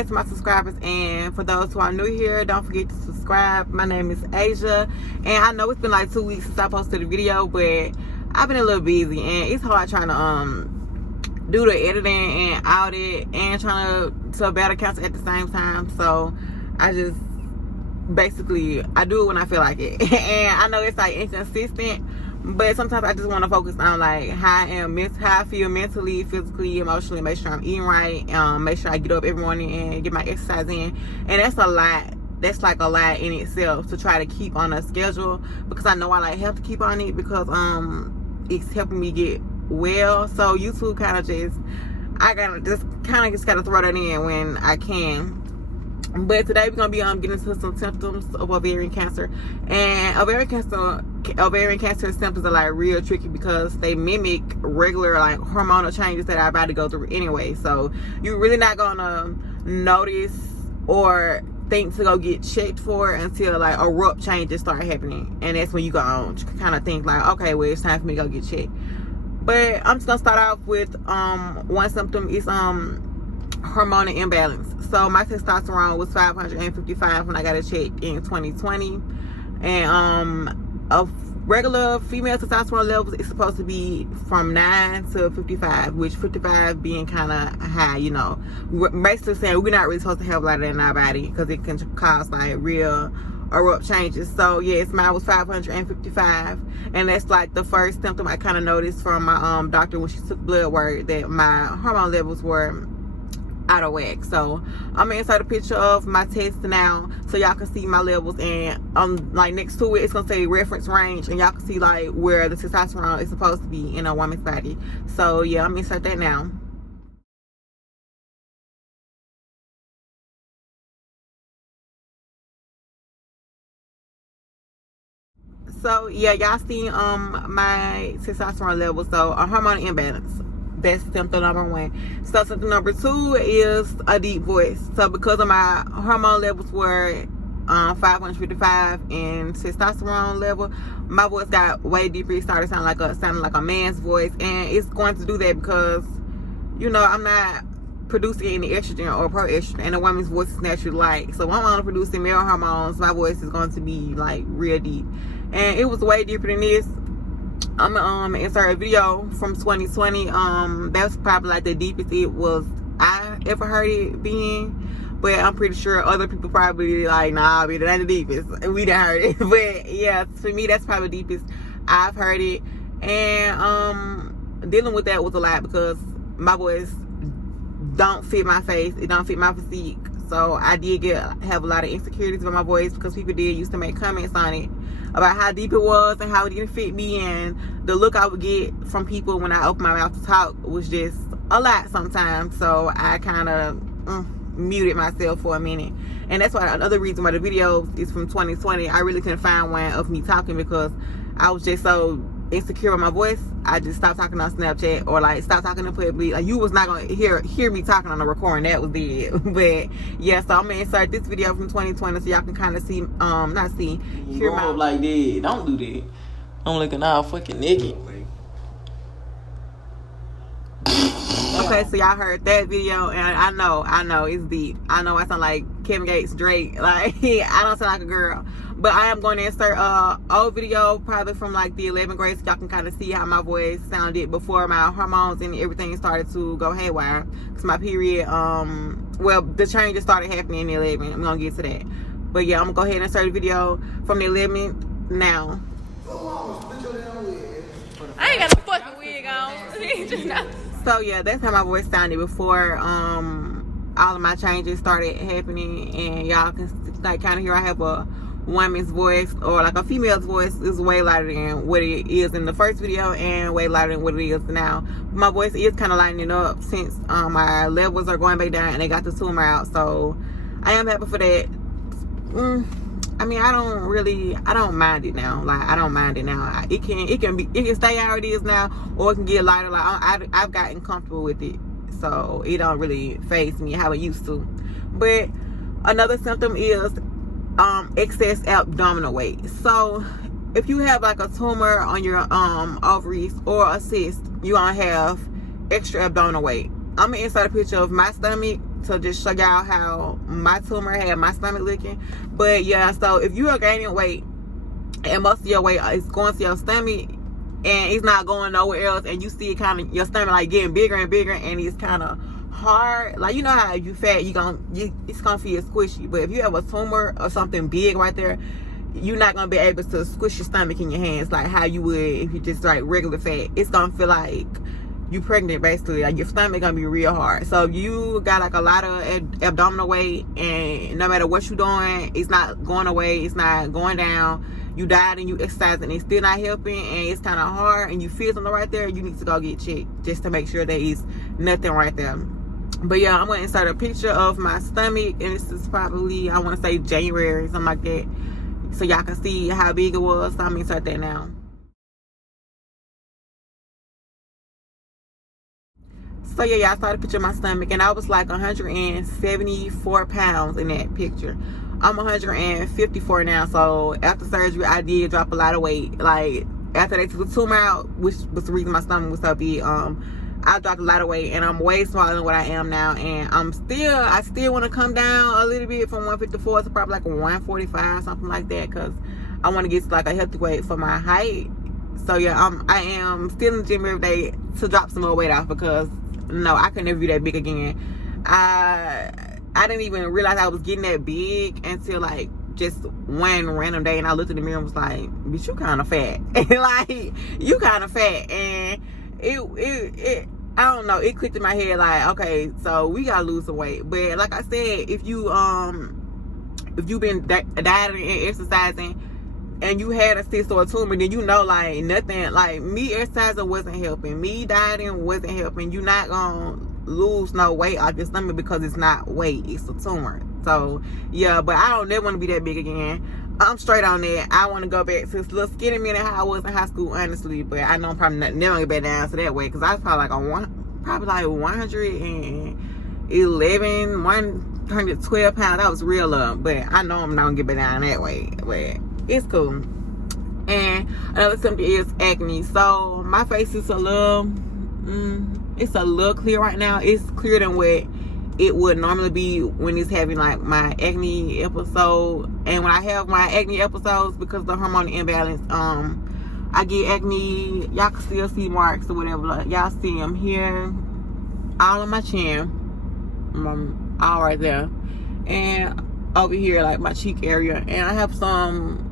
back to my subscribers, and for those who are new here, don't forget to subscribe. My name is Asia, and I know it's been like 2 weeks since I posted a video, but I've been a little busy and it's hard trying to do the editing and audit and trying to better counsel at the same time. So I just basically I do it when I feel like it. And I know it's like inconsistent, but sometimes I just want to focus on like how I feel mentally, physically, emotionally, make sure I'm eating right, make sure I get up every morning and get my exercise in. And that's a lot. That's like a lot in itself to try to keep on a schedule, because I know I have to keep on it because it's helping me get well. So YouTube kind of I gotta throw that in when I can. But today we're gonna be getting into some symptoms of ovarian cancer. And ovarian cancer symptoms are like real tricky because they mimic regular like hormonal changes that our body go through anyway. So you're really not gonna notice or think to go get checked for it until like abrupt changes start happening, and that's when you go kind of think like, okay, well, it's time for me to go get checked. But I'm just gonna start off with one symptom is hormonal imbalance. So my testosterone was 555 when I got it checked in 2020, and a regular female testosterone levels is supposed to be from 9 to 55, which 55 being kind of high. You know, we're basically saying we're not really supposed to have a lot of that in our body because it can cause like real abrupt changes. So yes, mine was 555, and that's like the first symptom I kind of noticed from my doctor when she took blood work, that my hormone levels were out of whack. So I'm gonna insert a picture of my test now so y'all can see my levels, and like next to it it's gonna say reference range, and y'all can see like where the testosterone is supposed to be in a woman's body. So yeah, I'm gonna insert that now. So yeah, y'all see my testosterone levels. So a hormonal imbalance, that's symptom number 1. So symptom number 2 is a deep voice. So because of my hormone levels were 555 in testosterone level, my voice got way deeper. It started sounding like a man's voice, and it's going to do that because, you know, I'm not producing any estrogen or proestrogen, and a woman's voice is naturally light. So when I'm only producing male hormones, my voice is going to be like real deep, and it was way deeper than this. I'm gonna insert a video from 2020. That's probably like the deepest I ever heard it being, but I'm pretty sure other people probably like, nah, that ain't the deepest. We done heard it. But yeah, for me that's probably the deepest I've heard it. And dealing with that was a lot because my voice don't fit my face, it don't fit my physique. So I did have a lot of insecurities with my voice because people used to make comments on it about how deep it was and how it didn't fit me, and the look I would get from people when I opened my mouth to talk was just a lot sometimes. So I kind of muted myself for a minute, and that's why another reason why the video is from 2020. I really couldn't find one of me talking because I was just so insecure with my voice. I just stopped talking on Snapchat, or like stopped talking in public. Like, you was not gonna hear me talking on a recording. That was dead. But yeah, so I'm gonna insert this video from 2020 so y'all can kind of see, hear my like that. Don't do that. I'm looking all fucking naked. Okay, so y'all heard that video, and I know it's deep. I know I sound like Kevin Gates, Drake. Like, I don't sound like a girl. But I am going to insert old video, probably from like the 11th grade, so y'all can kind of see how my voice sounded before my hormones and everything started to go haywire. Because my period, well, the changes started happening in the 11th. I'm going to get to that. But yeah, I'm going to go ahead and insert a video from the 11th now. I ain't got a fucking wig on. So yeah, that's how my voice sounded before all of my changes started happening. And y'all can like kind of hear I have a woman's voice, or like a female's voice, is way lighter than what it is in the first video and way lighter than what it is now. My voice is kind of lightening up since my levels are going back down and they got the tumor out. So I am happy for that. I mean, I don't mind it now. Like, I don't mind it now. It can stay how it is now, or it can get lighter. Like, I've gotten comfortable with it, so it don't really faze me how it used to. But another symptom is excess abdominal weight. So if you have like a tumor on your ovaries or a cyst, you gonna have extra abdominal weight. I'm gonna insert a picture of my stomach to just show y'all how my tumor had my stomach looking. But yeah, so if you are gaining weight and most of your weight is going to your stomach and it's not going nowhere else, and you see it kind of your stomach like getting bigger and bigger, and it's kind of hard, like, you know how if you fat it's gonna feel squishy. But if you have a tumor or something big right there, you're not gonna be able to squish your stomach in your hands like how you would if you just like regular fat. It's gonna feel like you pregnant, basically. Like your stomach gonna be real hard. So if you got like a lot of abdominal weight, and no matter what you're doing, it's not going away, it's not going down, you diet and you exercise and it's still not helping, and it's kind of hard, and you feel something right there, you need to go get checked just to make sure there is nothing right there. But yeah, I'm gonna insert a picture of my stomach, and this is probably, I want to say January, something like that, so y'all can see how big it was. So I'm gonna insert that now. So yeah, y'all saw the picture of my stomach, and I was like 174 pounds in that picture. I'm 154 now. So after surgery, I did drop a lot of weight. Like after they took the tumor out, which was the reason my stomach was so big, I dropped a lot of weight, and I'm way smaller than what I am now. And I still want to come down a little bit from 154 to probably like 145, something like that, because I want to get to like a healthy weight for my height. So yeah, I am still in the gym every day to drop some more weight off, because no, I could never be that big again. I didn't even realize I was getting that big until like just one random day, and I looked in the mirror and was like, bitch, you kind of fat. Like, you kind of fat. And it I don't know, it clicked in my head like, okay, so we gotta lose some weight. But like I said, if you've been dieting and exercising and you had a cyst or a tumor, then you know, like, nothing, like me exercising wasn't helping, me dieting wasn't helping. You're not gonna lose no weight off your stomach because it's not weight, it's a tumor. So yeah, but I don't never want to be that big again. I'm straight on that. I want to go back to this little skinny minute how I was in high school, honestly. But I know I'm probably never gonna get back down to that weight, because I was probably like 111, 112 pounds. That was real low. But I know I'm not gonna get back down that way. But it's cool. And another symptom is acne. So my face is a little clear right now. It's clearer than what it would normally be when it's having like my acne episode. And when I have my acne episodes, because of the hormonal imbalance, I get acne. Y'all can still see marks or whatever. Like, y'all see them here, all on my chin, all right there, and over here, like my cheek area. And I have some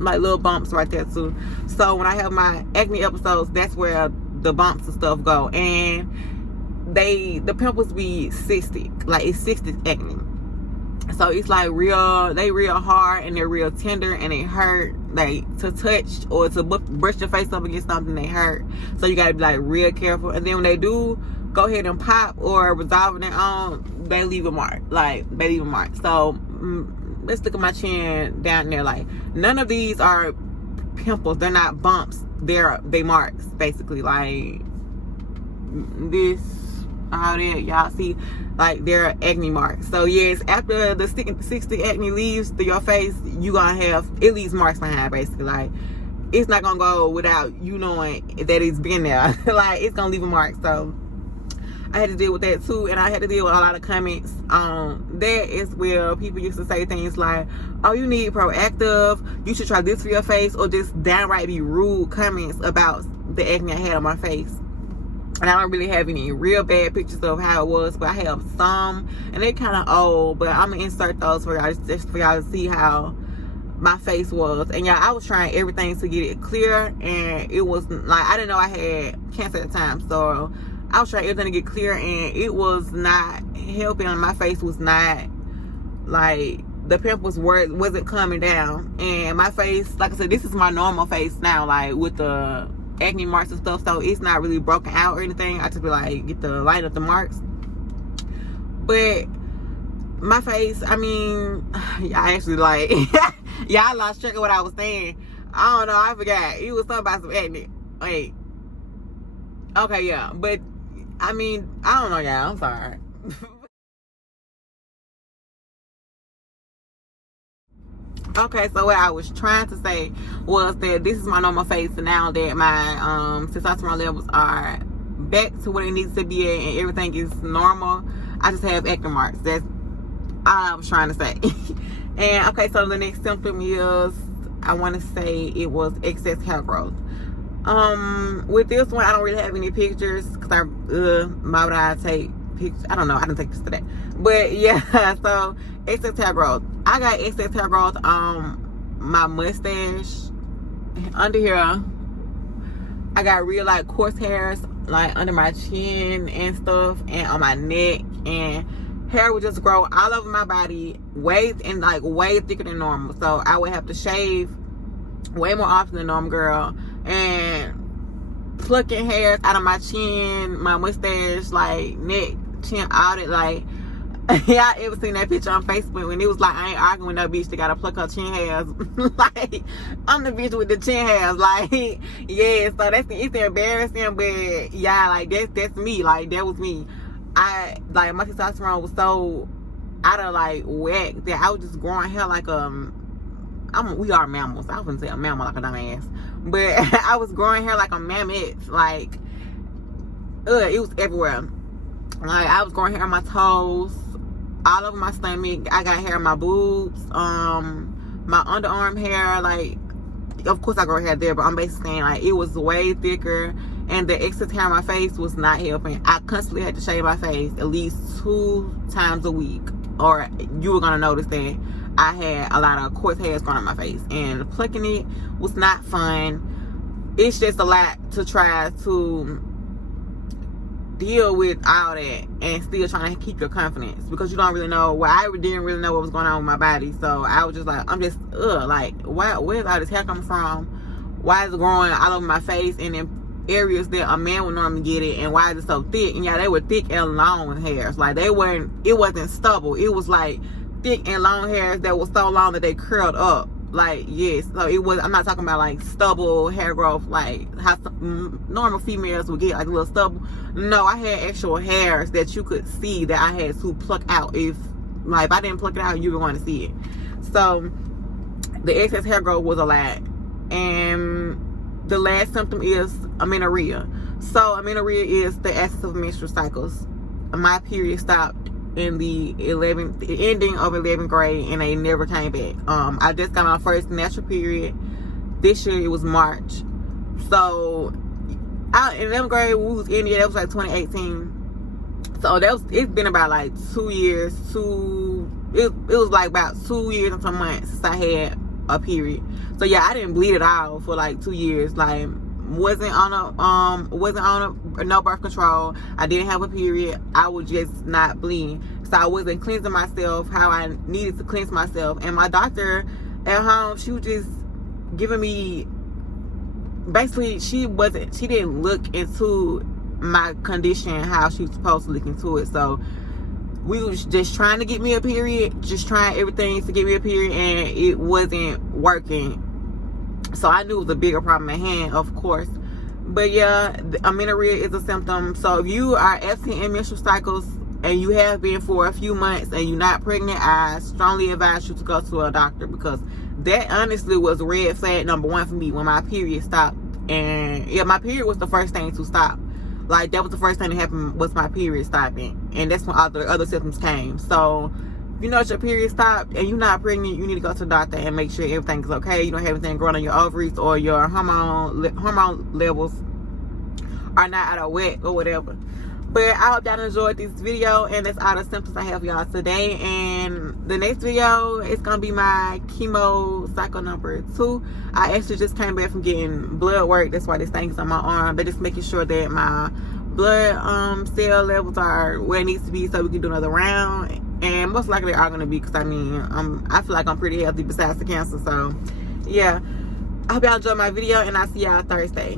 like little bumps right there too. So when I have my acne episodes, that's where the bumps and stuff go. And the pimples be cystic, like it's cystic acne. So it's like they real hard, and they're real tender, and they hurt. Like to touch or to brush your face up against something, they hurt. So you gotta be like real careful. And then when they do go ahead and pop or resolve it on, they leave a mark. So let's look at my chin down there. Like, none of these are pimples. They're not bumps. They marks, basically. Like this, all that, y'all see, like, they're acne marks. So yes, after the 60 acne leaves through your face, you gonna have, it leaves marks behind, basically. Like, it's not gonna go without you knowing that it's been there. Like, it's gonna leave a mark. So I had to deal with that too, and I had to deal with a lot of comments on that as well. People used to say things like, oh, you need Proactive, you should try this for your face, or just downright be rude comments about the acne I had on my face. And I don't really have any real bad pictures of how it was, but I have some, and they're kind of old, but I'm gonna insert those for y'all, just for y'all to see how my face was. And y'all, I was trying everything to get it clear, and it was like, I didn't know I had cancer at the time, so I was trying everything to get clear, and it was not helping. My face was not, like, the pimples wasn't coming down. And my face, like I said, this is my normal face now, like with the acne marks and stuff, so it's not really broken out or anything. I just be like, get the light up the marks. But my face, I mean, y'all actually like y'all lost track of what I was saying. I don't know, I forgot. It was something about some acne. Wait, okay, yeah, but I mean, I don't know, y'all, I'm sorry. Okay, so what I was trying to say was that this is my normal face, and now that my testosterone levels are back to where it needs to be at and everything is normal, I just have acne marks. That's all I was trying to say. And okay, so the next symptom is, I want to say it was excess hair growth. With this one, I don't really have any pictures because why would I take pictures? I don't know. I didn't take this today. But yeah, so excess hair growth. I got excess hair growth on my mustache, under here. I got real like coarse hairs like under my chin and stuff, and on my neck, and hair would just grow all over my body, way thicker than normal. So I would have to shave way more often than normal, girl. And plucking hairs out of my chin, my mustache, like neck, chin, all that. Like, y'all ever seen that picture on Facebook when it was like, I ain't arguing with no bitch that gotta pluck her chin hairs? Like, I'm the bitch with the chin hairs. Like, yeah, so it's embarrassing, but yeah, like that's me. Like, that was me. My testosterone was so out of like whack that I was just growing hair like we are mammals. I wouldn't say a mammal like a dumbass, but I was growing hair like a mammoth. Like, it was everywhere. Like, I was growing hair on my toes, all over my stomach. I got hair on my boobs, my underarm hair. Like, of course I grow hair there, but I'm basically saying like it was way thicker. And the excess hair on my face was not helping. I constantly had to shave my face at least 2 times a week, or you were gonna notice that I had a lot of coarse hairs growing on my face. And plucking it was not fun. It's just a lot to try to deal with all that and still trying to keep your confidence, because you don't really know. Well, I didn't really know what was going on with my body, so I was just like, I'm just like, where's all this hair coming from? Why is it growing all over my face and then areas that a man would normally get it, and why is it so thick? And yeah, they were thick and long hairs. Like, it wasn't stubble. It was like thick and long hairs that was so long that they curled up. Like, yes. So I'm not talking about like stubble hair growth, like how normal females would get, like a little stubble. No, I had actual hairs that you could see that I had to pluck out. If I didn't pluck it out, you were going to see it. So the excess hair growth was a lot. And the last symptom is amenorrhea. So amenorrhea is the absence of menstrual cycles. My period stopped in the ending of 11th grade, and they never came back. I just got my first natural period this year. It was March. So in 11th grade, we was in that was like 2018. So it's been about like 2 years. It was like about 2 years and some months since I had a period. So yeah, I didn't bleed at all for like 2 years. Like, wasn't on no birth control. I didn't have a period. I was just not bleeding. So I wasn't cleansing myself how I needed to cleanse myself. And my doctor at home, she was just giving me, basically, she didn't look into my condition how she was supposed to look into it. So we was just trying to get me a period, just trying everything to get me a period, and it wasn't working. So I knew it was a bigger problem at hand, of course. But yeah, amenorrhea is a symptom. So if you are absent in menstrual cycles and you have been for a few months and you're not pregnant, I strongly advise you to go to a doctor, because that honestly was red flag number 1 for me when my period stopped. And yeah, my period was the first thing to stop. Like, that was the first thing that happened, was my period stopping. And that's when all the other symptoms came. So if you know your period stopped and you're not pregnant, you need to go to the doctor and make sure everything is okay. You don't have anything growing on your ovaries, or your hormone levels are not out of whack or whatever. But I hope y'all enjoyed this video, and that's all the symptoms I have for y'all today. And the next video is gonna be my chemo cycle number 2. I actually just came back from getting blood work. That's why this thing is on my arm. They're just making sure that my blood cell levels are where it needs to be, so we can do another round. And most likely they are gonna be, because I feel like I'm pretty healthy besides the cancer. So yeah, I hope y'all enjoyed my video, and I'll see y'all Thursday.